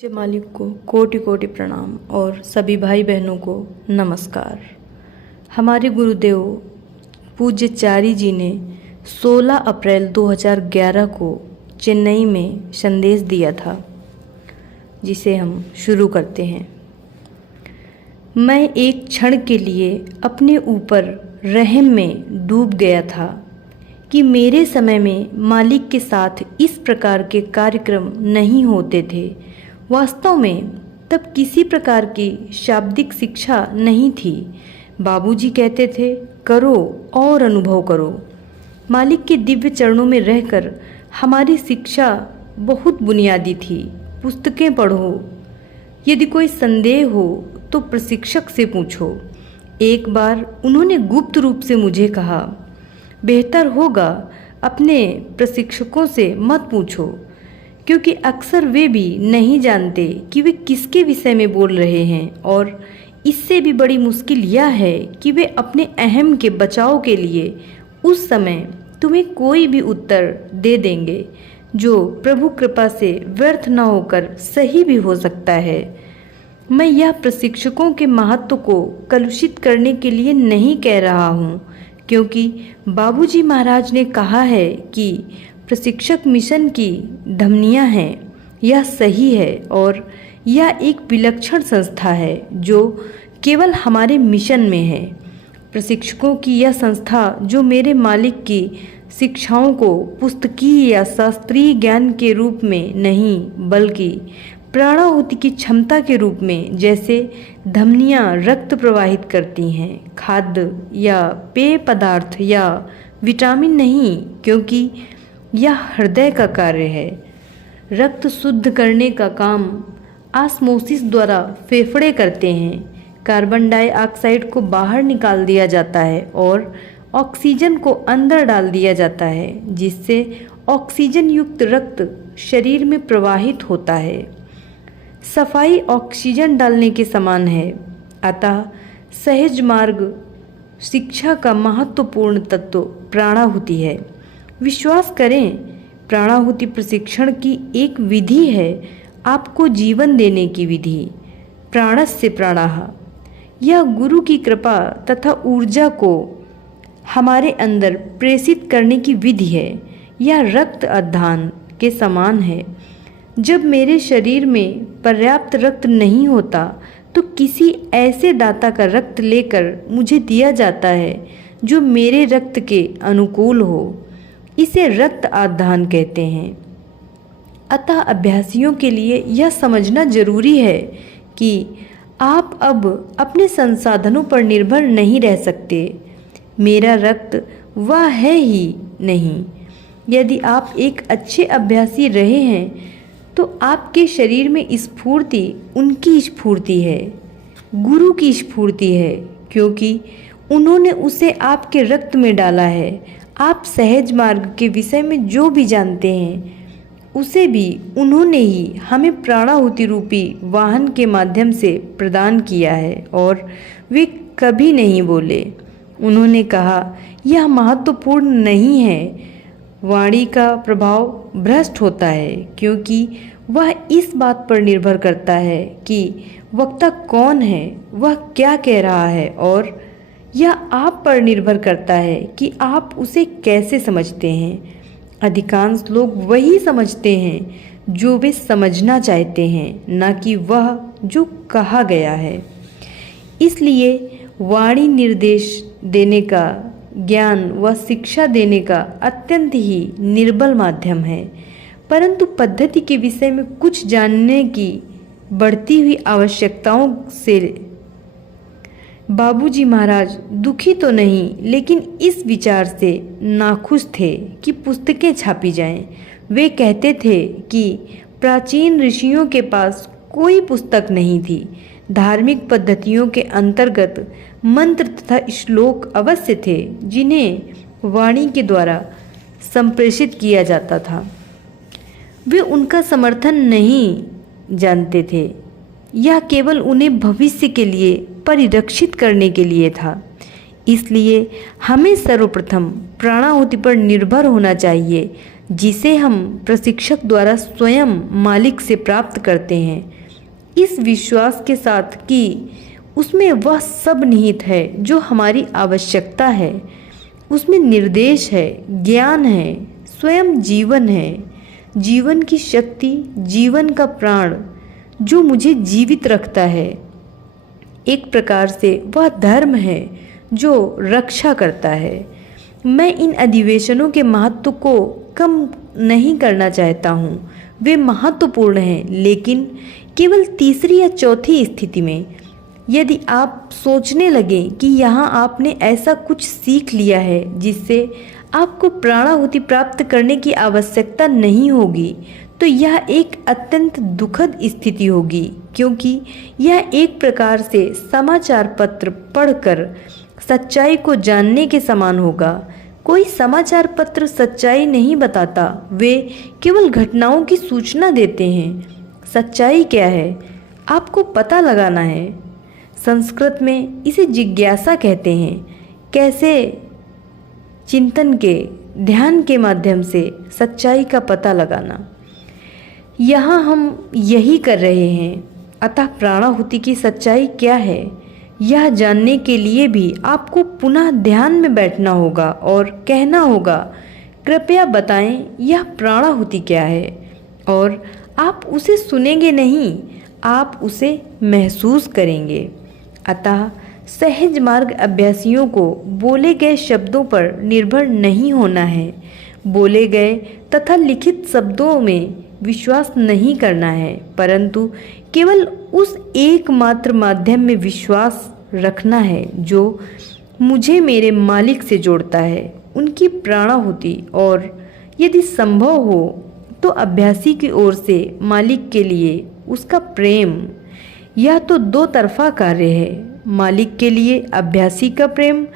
पूज्य मालिक को कोटि कोटि प्रणाम और सभी भाई बहनों को नमस्कार। हमारे गुरुदेव पूज्य चारी जी ने 16 अप्रैल 2011 को चेन्नई में संदेश दिया था, जिसे हम शुरू करते हैं। मैं एक क्षण के लिए अपने ऊपर रहम में डूब गया था कि मेरे समय में मालिक के साथ इस प्रकार के कार्यक्रम नहीं होते थे। वास्तव में तब किसी प्रकार की शाब्दिक शिक्षा नहीं थी। बाबूजी कहते थे, करो और अनुभव करो। मालिक के दिव्य चरणों में रहकर हमारी शिक्षा बहुत बुनियादी थी। पुस्तकें पढ़ो, यदि कोई संदेह हो तो प्रशिक्षक से पूछो। एक बार उन्होंने गुप्त रूप से मुझे कहा, बेहतर होगा अपने प्रशिक्षकों से मत पूछो, क्योंकि अक्सर वे भी नहीं जानते कि वे किसके विषय में बोल रहे हैं, और इससे भी बड़ी मुश्किल यह है कि वे अपने अहम के बचाव के लिए उस समय तुम्हें कोई भी उत्तर दे देंगे जो प्रभु कृपा से व्यर्थ न होकर सही भी हो सकता है। मैं यह प्रशिक्षकों के महत्व को कलुषित करने के लिए नहीं कह रहा हूँ, क्योंकि बाबूजी महाराज ने कहा है कि प्रशिक्षक मिशन की धमनियाँ हैं। यह सही है और यह एक विलक्षण संस्था है जो केवल हमारे मिशन में है। प्रशिक्षकों की यह संस्था जो मेरे मालिक की शिक्षाओं को पुस्तकीय या शास्त्रीय ज्ञान के रूप में नहीं, बल्कि प्राणाहुति की क्षमता के रूप में, जैसे धमनियाँ रक्त प्रवाहित करती हैं, खाद्य या पेय पदार्थ या विटामिन नहीं, क्योंकि यह हृदय का कार्य है। रक्त शुद्ध करने का काम ऑस्मोसिस द्वारा फेफड़े करते हैं। कार्बन डाइऑक्साइड को बाहर निकाल दिया जाता है और ऑक्सीजन को अंदर डाल दिया जाता है, जिससे ऑक्सीजन युक्त रक्त शरीर में प्रवाहित होता है। सफाई ऑक्सीजन डालने के समान है। अतः सहज मार्ग शिक्षा का महत्वपूर्ण तत्व प्राणाहुति है। विश्वास करें, प्राणाहुति प्रशिक्षण की एक विधि है, आपको जीवन देने की विधि। प्राणस्य प्राणाः, यह गुरु की कृपा तथा ऊर्जा को हमारे अंदर प्रेषित करने की विधि है। यह रक्त अधान के समान है। जब मेरे शरीर में पर्याप्त रक्त नहीं होता तो किसी ऐसे दाता का रक्त लेकर मुझे दिया जाता है जो मेरे रक्त के अनुकूल हो। इसे रक्त आदान कहते हैं। अतः अभ्यासियों के लिए यह समझना जरूरी है कि आप अब अपने संसाधनों पर निर्भर नहीं रह सकते। मेरा रक्त वह है ही नहीं। यदि आप एक अच्छे अभ्यासी रहे हैं तो आपके शरीर में स्फूर्ति उनकी स्फूर्ति है, गुरु की स्फूर्ति है, क्योंकि उन्होंने उसे आपके रक्त में डाला है। आप सहज मार्ग के विषय में जो भी जानते हैं उसे भी उन्होंने ही हमें प्राणाहुति रूपी वाहन के माध्यम से प्रदान किया है, और वे कभी नहीं बोले। उन्होंने कहा, यह महत्वपूर्ण नहीं है। वाणी का प्रभाव भ्रष्ट होता है, क्योंकि वह इस बात पर निर्भर करता है कि वक्ता कौन है, वह क्या कह रहा है, और यह आप पर निर्भर करता है कि आप उसे कैसे समझते हैं। अधिकांश लोग वही समझते हैं जो वे समझना चाहते हैं, न कि वह जो कहा गया है। इसलिए वाणी निर्देश देने का, ज्ञान व शिक्षा देने का अत्यंत ही निर्बल माध्यम है, परंतु पद्धति के विषय में कुछ जानने की बढ़ती हुई आवश्यकताओं से बाबूजी महाराज दुखी तो नहीं, लेकिन इस विचार से नाखुश थे कि पुस्तकें छापी जाएं। वे कहते थे कि प्राचीन ऋषियों के पास कोई पुस्तक नहीं थी। धार्मिक पद्धतियों के अंतर्गत मंत्र तथा श्लोक अवश्य थे, जिन्हें वाणी के द्वारा संप्रेषित किया जाता था। वे उनका समर्थन नहीं जानते थे। यह केवल उन्हें भविष्य के लिए परिरक्षित करने के लिए था। इसलिए हमें सर्वप्रथम प्राणाहुति पर निर्भर होना चाहिए, जिसे हम प्रशिक्षक द्वारा स्वयं मालिक से प्राप्त करते हैं, इस विश्वास के साथ कि उसमें वह सब निहित है जो हमारी आवश्यकता है। उसमें निर्देश है, ज्ञान है, स्वयं जीवन है, जीवन की शक्ति, जीवन का प्राण जो मुझे जीवित रखता है। एक प्रकार से वह धर्म है जो रक्षा करता है। मैं इन अधिवेशनों के महत्व को कम नहीं करना चाहता हूँ, वे महत्वपूर्ण हैं, लेकिन केवल तीसरी या चौथी स्थिति में। यदि आप सोचने लगें कि यहाँ आपने ऐसा कुछ सीख लिया है जिससे आपको प्राणाहुति प्राप्त करने की आवश्यकता नहीं होगी, तो यह एक अत्यंत दुखद स्थिति होगी, क्योंकि यह एक प्रकार से समाचार पत्र पढ़कर सच्चाई को जानने के समान होगा। कोई समाचार पत्र सच्चाई नहीं बताता, वे केवल घटनाओं की सूचना देते हैं। सच्चाई क्या है, आपको पता लगाना है। संस्कृत में इसे जिज्ञासा कहते हैं। कैसे चिंतन के, ध्यान के माध्यम से सच्चाई का पता लगाना। यहाँ हम यही कर रहे हैं। अतः प्राणाहुति की सच्चाई क्या है, यह जानने के लिए भी आपको पुनः ध्यान में बैठना होगा और कहना होगा, कृपया बताएं यह प्राणाहुति क्या है। और आप उसे सुनेंगे नहीं, आप उसे महसूस करेंगे। अतः सहज मार्ग अभ्यासियों को बोले गए शब्दों पर निर्भर नहीं होना है। बोले गए तथा लिखित शब्दों में विश्वास नहीं करना है, परंतु केवल उस एकमात्र माध्यम में विश्वास रखना है जो मुझे मेरे मालिक से जोड़ता है, उनकी प्राणाहुति, और यदि संभव हो तो अभ्यासी की ओर से मालिक के लिए उसका प्रेम। यह तो दो तरफा कार्य है। मालिक के लिए अभ्यासी का प्रेम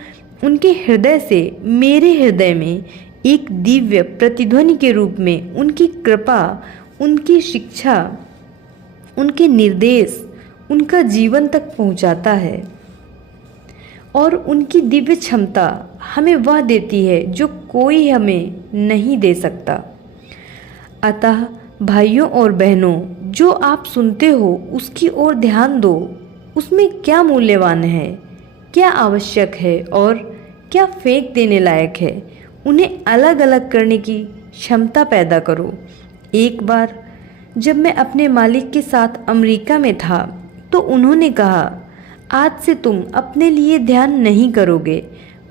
उनके हृदय से मेरे हृदय में एक दिव्य प्रतिध्वनि के रूप में उनकी कृपा, उनकी शिक्षा, उनके निर्देश, उनका जीवन तक पहुंचाता है। और उनकी दिव्य क्षमता हमें वह देती है जो कोई हमें नहीं दे सकता। अतः भाइयों और बहनों, जो आप सुनते हो उसकी ओर ध्यान दो। उसमें क्या मूल्यवान है, क्या आवश्यक है और क्या फेंक देने लायक है, उन्हें अलग अलग करने की क्षमता पैदा करो। एक बार जब मैं अपने मालिक के साथ अमेरिका में था तो उन्होंने कहा, आज से तुम अपने लिए ध्यान नहीं करोगे।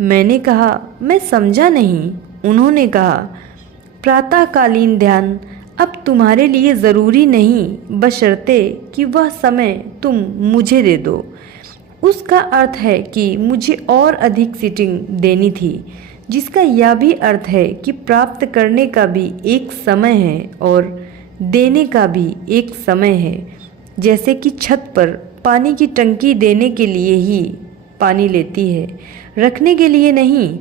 मैंने कहा, मैं समझा नहीं। उन्होंने कहा, प्रातःकालीन ध्यान अब तुम्हारे लिए ज़रूरी नहीं, बशर्ते कि वह समय तुम मुझे दे दो। उसका अर्थ है कि मुझे और अधिक सीटिंग देनी थी, जिसका यह भी अर्थ है कि प्राप्त करने का भी एक समय है और देने का भी एक समय है। जैसे कि छत पर पानी की टंकी देने के लिए ही पानी लेती है, रखने के लिए नहीं।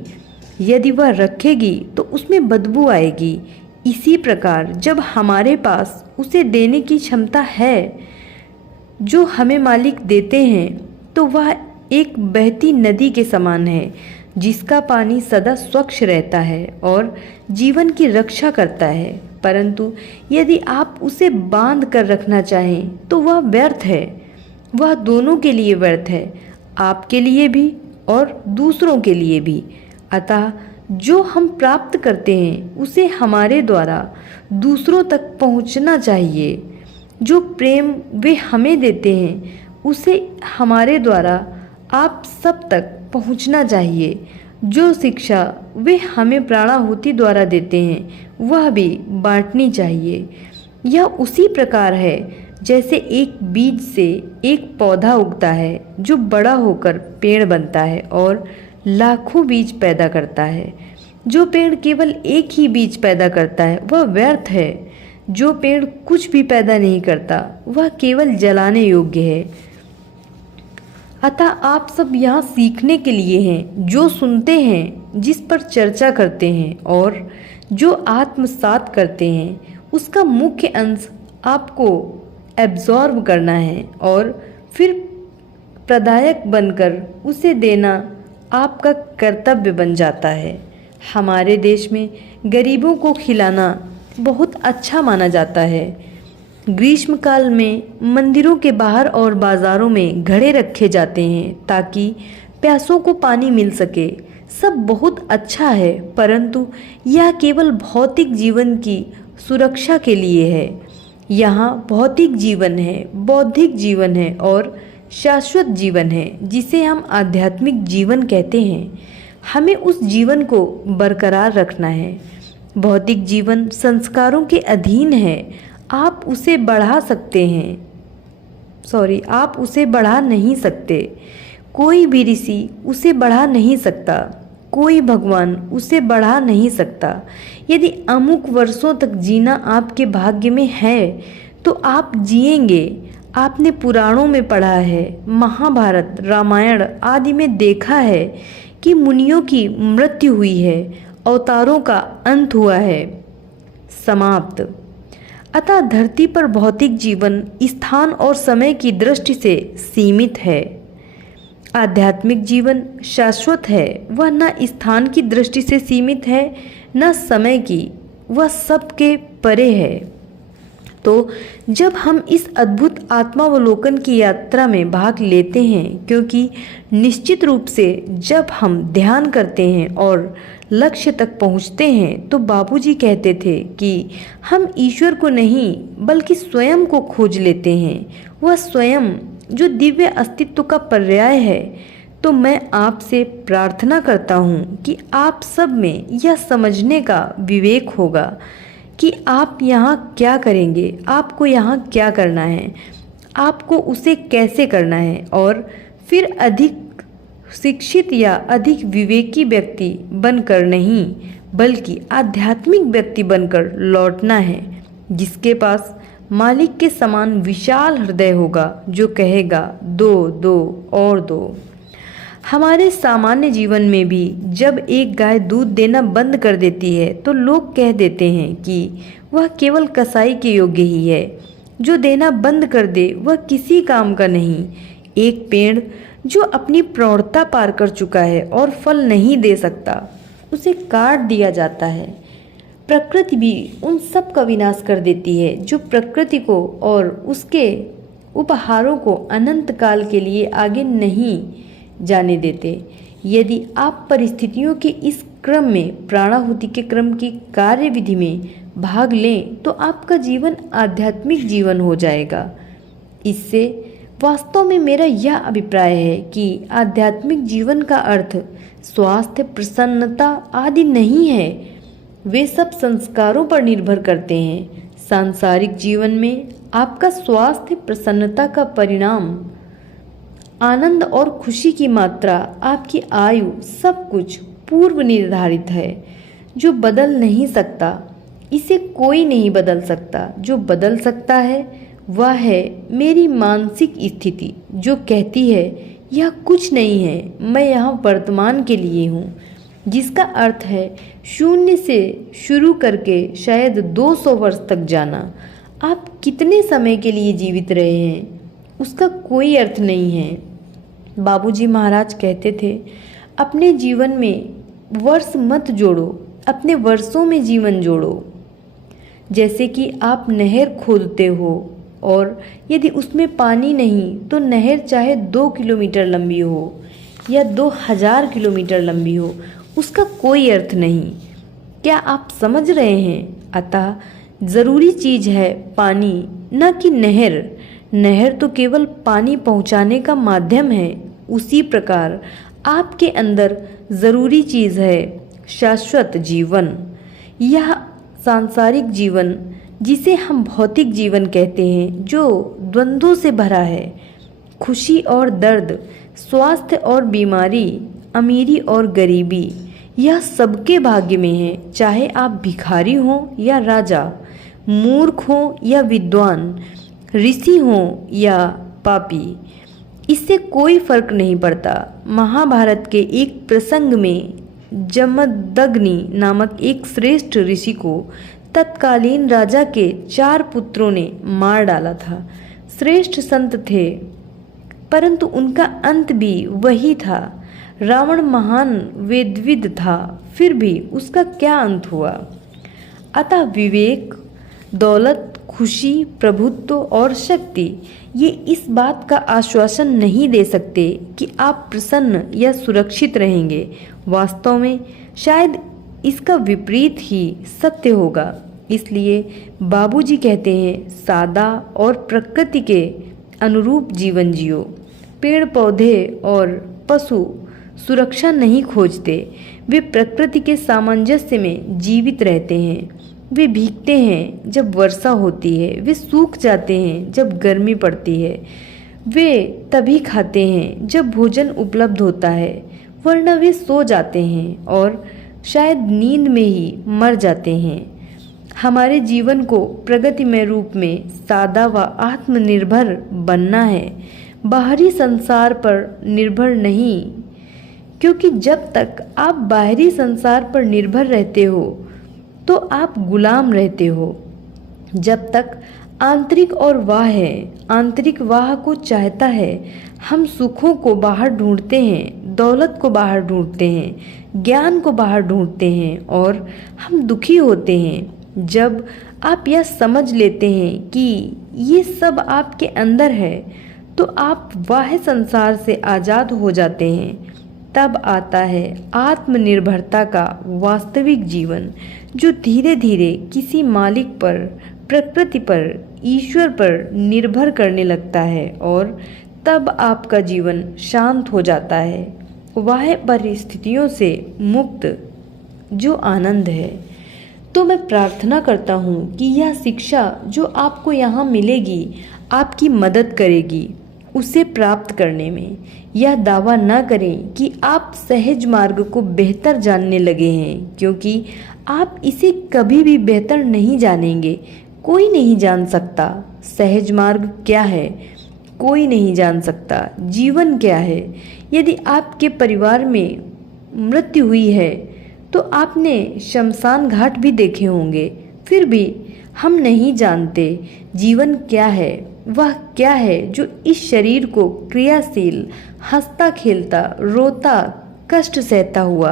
यदि वह रखेगी तो उसमें बदबू आएगी। इसी प्रकार जब हमारे पास उसे देने की क्षमता है जो हमें मालिक देते हैं, तो वह एक बहती नदी के समान है, जिसका पानी सदा स्वच्छ रहता है और जीवन की रक्षा करता है। परंतु यदि आप उसे बांध कर रखना चाहें तो वह व्यर्थ है। वह दोनों के लिए व्यर्थ है, आपके लिए भी और दूसरों के लिए भी। अतः जो हम प्राप्त करते हैं उसे हमारे द्वारा दूसरों तक पहुंचना चाहिए। जो प्रेम वे हमें देते हैं उसे हमारे द्वारा आप सब तक पहुंचना चाहिए। जो शिक्षा वे हमें प्राणाहुति द्वारा देते हैं वह भी बांटनी चाहिए। यह उसी प्रकार है जैसे एक बीज से एक पौधा उगता है जो बड़ा होकर पेड़ बनता है और लाखों बीज पैदा करता है। जो पेड़ केवल एक ही बीज पैदा करता है वह व्यर्थ है। जो पेड़ कुछ भी पैदा नहीं करता वह केवल जलाने योग्य है। अतः आप सब यहाँ सीखने के लिए हैं। जो सुनते हैं, जिस पर चर्चा करते हैं और जो आत्मसात करते हैं, उसका मुख्य अंश आपको एब्जॉर्ब करना है और फिर प्रदायक बनकर उसे देना आपका कर्तव्य बन जाता है। हमारे देश में गरीबों को खिलाना बहुत अच्छा माना जाता है। ग्रीष्म काल में मंदिरों के बाहर और बाज़ारों में घड़े रखे जाते हैं ताकि प्यासों को पानी मिल सके। सब बहुत अच्छा है, परंतु यह केवल भौतिक जीवन की सुरक्षा के लिए है। यहाँ भौतिक जीवन है, बौद्धिक जीवन है और शाश्वत जीवन है, जिसे हम आध्यात्मिक जीवन कहते हैं। हमें उस जीवन को बरकरार रखना है। भौतिक जीवन संस्कारों के अधीन है। आप उसे बढ़ा नहीं सकते। कोई भी ऋषि उसे बढ़ा नहीं सकता, कोई भगवान उसे बढ़ा नहीं सकता। यदि अमुक वर्षों तक जीना आपके भाग्य में है तो आप जिएंगे। आपने पुराणों में पढ़ा है, महाभारत, रामायण आदि में देखा है कि मुनियों की मृत्यु हुई है, अवतारों का अंत हुआ है, समाप्त। अतः धरती पर भौतिक जीवन स्थान और समय की दृष्टि से सीमित है। आध्यात्मिक जीवन शाश्वत है। वह न स्थान की दृष्टि से सीमित है न समय की, वह सबके परे है। तो जब हम इस अद्भुत आत्मावलोकन की यात्रा में भाग लेते हैं, क्योंकि निश्चित रूप से जब हम ध्यान करते हैं और लक्ष्य तक पहुंचते हैं, तो बाबूजी कहते थे कि हम ईश्वर को नहीं बल्कि स्वयं को खोज लेते हैं, वह स्वयं जो दिव्य अस्तित्व का पर्याय है। तो मैं आपसे प्रार्थना करता हूँ कि आप सब में यह समझने का विवेक होगा कि आप यहाँ क्या करेंगे, आपको यहाँ क्या करना है, आपको उसे कैसे करना है, और फिर अधिक शिक्षित या अधिक विवेकी व्यक्ति बनकर नहीं बल्कि आध्यात्मिक व्यक्ति बनकर लौटना है, जिसके पास मालिक के समान विशाल हृदय होगा, जो कहेगा दो दो और दो। हमारे सामान्य जीवन में भी जब एक गाय दूध देना बंद कर देती है तो लोग कह देते हैं कि वह केवल कसाई के योग्य ही है। जो देना बंद कर दे वह किसी काम का नहीं। एक पेड़ जो अपनी प्रौढ़ता पार कर चुका है और फल नहीं दे सकता, उसे काट दिया जाता है। प्रकृति भी उन सब का विनाश कर देती है जो प्रकृति को और उसके उपहारों को अनंत काल के लिए आगे नहीं जाने देते। यदि आप परिस्थितियों के इस क्रम में प्राणाहुति के क्रम की कार्यविधि में भाग लें तो आपका जीवन आध्यात्मिक जीवन हो जाएगा। इससे वास्तव में मेरा यह अभिप्राय है कि आध्यात्मिक जीवन का अर्थ स्वास्थ्य, प्रसन्नता आदि नहीं है। वे सब संस्कारों पर निर्भर करते हैं। सांसारिक जीवन में आपका स्वास्थ्य, प्रसन्नता का परिणाम, आनंद और खुशी की मात्रा, आपकी आयु, सब कुछ पूर्व निर्धारित है, जो बदल नहीं सकता। इसे कोई नहीं बदल सकता। जो बदल सकता है वह है मेरी मानसिक स्थिति, जो कहती है यह कुछ नहीं है, मैं यहाँ वर्तमान के लिए हूँ, जिसका अर्थ है शून्य से शुरू करके शायद 200 वर्ष तक जाना। आप कितने समय के लिए जीवित रहे हैं उसका कोई अर्थ नहीं है। बाबूजी महाराज कहते थे, अपने जीवन में वर्ष मत जोड़ो, अपने वर्षों में जीवन जोड़ो। जैसे कि आप नहर खोदते हो और यदि उसमें पानी नहीं तो नहर चाहे 2 किलोमीटर लंबी हो या 2000 किलोमीटर लंबी हो, उसका कोई अर्थ नहीं। क्या आप समझ रहे हैं? अतः ज़रूरी चीज़ है पानी, न कि नहर। नहर तो केवल पानी पहुंचाने का माध्यम है। उसी प्रकार आपके अंदर ज़रूरी चीज़ है शाश्वत जीवन। यह सांसारिक जीवन जिसे हम भौतिक जीवन कहते हैं, जो द्वंद्वों से भरा है, खुशी और दर्द, स्वास्थ्य और बीमारी, अमीरी और गरीबी, यह सबके भाग्य में है। चाहे आप भिखारी हों या राजा, मूर्ख हों या विद्वान, ऋषि हों या पापी, इससे कोई फर्क नहीं पड़ता। महाभारत के एक प्रसंग में जमदग्नि नामक एक श्रेष्ठ ऋषि को तत्कालीन राजा के 4 पुत्रों ने मार डाला था। श्रेष्ठ संत थे, परंतु उनका अंत भी वही था। रावण महान वेदविद था, फिर भी उसका क्या अंत हुआ। अतः विवेक, दौलत, खुशी, प्रभुत्व और शक्ति ये इस बात का आश्वासन नहीं दे सकते कि आप प्रसन्न या सुरक्षित रहेंगे। वास्तव में शायद इसका विपरीत ही सत्य होगा। इसलिए बाबूजी कहते हैं, सादा और प्रकृति के अनुरूप जीवन जियो। पेड़ पौधे और पशु सुरक्षा नहीं खोजते, वे प्रकृति के सामंजस्य में जीवित रहते हैं। वे भीगते हैं जब वर्षा होती है, वे सूख जाते हैं जब गर्मी पड़ती है, वे तभी खाते हैं जब भोजन उपलब्ध होता है, वरना वे सो जाते हैं और शायद नींद में ही मर जाते हैं। हमारे जीवन को प्रगतिमय रूप में सादा व आत्मनिर्भर बनना है, बाहरी संसार पर निर्भर नहीं, क्योंकि जब तक आप बाहरी संसार पर निर्भर रहते हो तो आप गुलाम रहते हो। जब तक आंतरिक और वाह है, आंतरिक वाह को चाहता है। हम सुखों को बाहर ढूंढते हैं, दौलत को बाहर ढूंढते हैं, ज्ञान को बाहर ढूंढते हैं और हम दुखी होते हैं। जब आप यह समझ लेते हैं कि ये सब आपके अंदर है तो आप वाह संसार से आज़ाद हो जाते हैं। तब आता है आत्मनिर्भरता का वास्तविक जीवन, जो धीरे धीरे किसी मालिक पर, प्रकृति पर, ईश्वर पर निर्भर करने लगता है और तब आपका जीवन शांत हो जाता है। वह परिस्थितियों से मुक्त जो आनंद है। तो मैं प्रार्थना करता हूँ कि यह शिक्षा जो आपको यहाँ मिलेगी आपकी मदद करेगी उसे प्राप्त करने में। यह दावा न करें कि आप सहज मार्ग को बेहतर जानने लगे हैं, क्योंकि आप इसे कभी भी बेहतर नहीं जानेंगे। कोई नहीं जान सकता सहज मार्ग क्या है, कोई नहीं जान सकता जीवन क्या है। यदि आपके परिवार में मृत्यु हुई है तो आपने शमशान घाट भी देखे होंगे, फिर भी हम नहीं जानते जीवन क्या है। वह क्या है जो इस शरीर को क्रियाशील, हंसता खेलता, रोता, कष्ट सहता हुआ,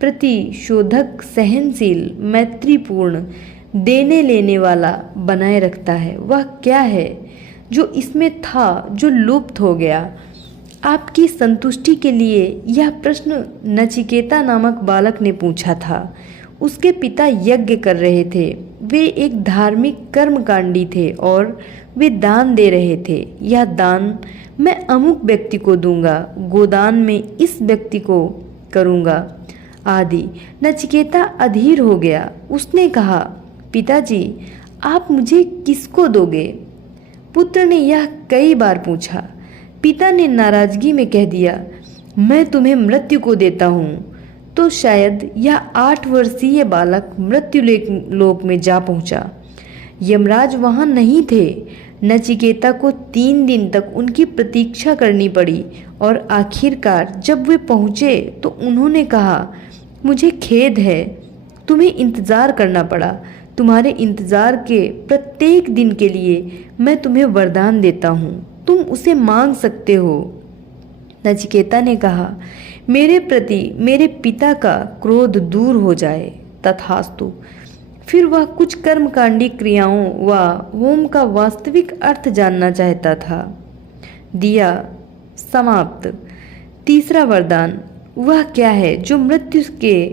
प्रतिशोधक, सहनशील, मैत्रीपूर्ण, देने लेने वाला बनाए रखता है। वह क्या है जो इसमें था जो लुप्त हो गया। आपकी संतुष्टि के लिए यह प्रश्न नचिकेता नामक बालक ने पूछा था। उसके पिता यज्ञ कर रहे थे। वे एक धार्मिक कर्मकांडी थे और वे दान दे रहे थे। यह दान मैं अमुक व्यक्ति को दूंगा, गोदान में इस व्यक्ति को करूंगा आदि। नचिकेता अधीर हो गया। उसने कहा, पिताजी आप मुझे किसको दोगे? पुत्र ने यह कई बार पूछा। पिता ने नाराजगी में कह दिया, मैं तुम्हें मृत्यु को देता हूँ। तो शायद यह 8 वर्षीय बालक मृत्यु लोक में जा पहुंचा। यमराज वहां नहीं थे। नचिकेता को 3 दिन तक उनकी प्रतीक्षा करनी पड़ी और आखिरकार जब वे पहुंचे तो उन्होंने कहा, मुझे खेद है, तुम्हें इंतज़ार करना पड़ा। तुम्हारे इंतज़ार के प्रत्येक दिन के लिए मैं तुम्हें वरदान देता हूँ, तुम उसे मांग सकते हो। नचिकेता ने कहा, मेरे प्रति मेरे पिता का क्रोध दूर हो जाए। तथास्तु। फिर वह कुछ कर्मकांडी क्रियाओं व होम का वास्तविक अर्थ जानना चाहता था। दिया समाप्त। तीसरा वरदान वह क्या है जो मृत्यु के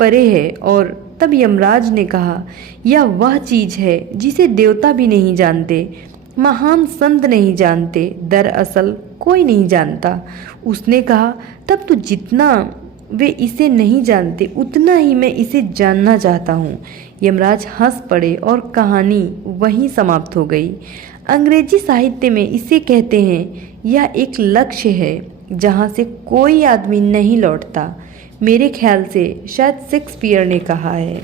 परे है। और तब यमराज ने कहा, यह वह चीज है जिसे देवता भी नहीं जानते, महान संत नहीं जानते, दरअसल कोई नहीं जानता। उसने कहा, तब तो जितना वे इसे नहीं जानते उतना ही मैं इसे जानना चाहता हूँ। यमराज हंस पड़े और कहानी वहीं समाप्त हो गई। अंग्रेजी साहित्य में इसे कहते हैं, यह एक लक्ष्य है जहाँ से कोई आदमी नहीं लौटता। मेरे ख्याल से शायद शेक्सपियर ने कहा है।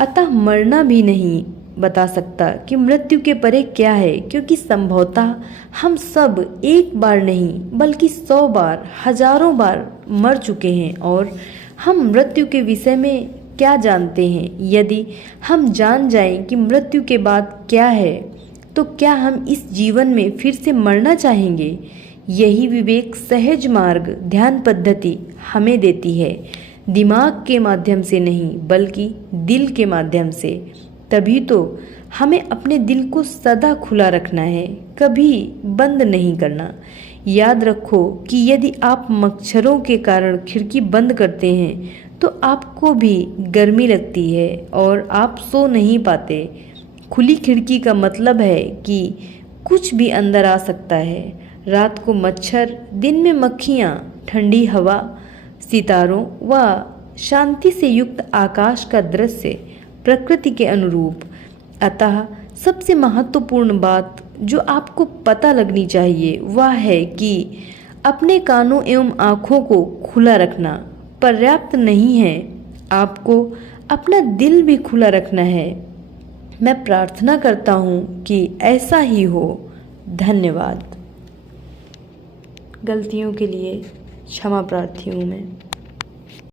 अतः मरना भी नहीं बता सकता कि मृत्यु के परे क्या है, क्योंकि संभवतः हम सब एक बार नहीं बल्कि 100 बार, हजारों बार मर चुके हैं और हम मृत्यु के विषय में क्या जानते हैं। यदि हम जान जाएं कि मृत्यु के बाद क्या है, तो क्या हम इस जीवन में फिर से मरना चाहेंगे? यही विवेक सहज मार्ग ध्यान पद्धति हमें देती है, दिमाग के माध्यम से नहीं बल्कि दिल के माध्यम से। तभी तो हमें अपने दिल को सदा खुला रखना है, कभी बंद नहीं करना। याद रखो कि यदि आप मच्छरों के कारण खिड़की बंद करते हैं तो आपको भी गर्मी लगती है और आप सो नहीं पाते। खुली खिड़की का मतलब है कि कुछ भी अंदर आ सकता है। रात को मच्छर, दिन में मक्खियाँ, ठंडी हवा, सितारों व शांति से युक्त आकाश का दृश्य प्रकृति के अनुरूप। अतः सबसे महत्वपूर्ण बात जो आपको पता लगनी चाहिए वह है कि अपने कानों एवं आँखों को खुला रखना पर्याप्त नहीं है, आपको अपना दिल भी खुला रखना है। मैं प्रार्थना करता हूँ कि ऐसा ही हो। धन्यवाद। गलतियों के लिए क्षमा प्रार्थी हूँ मैं।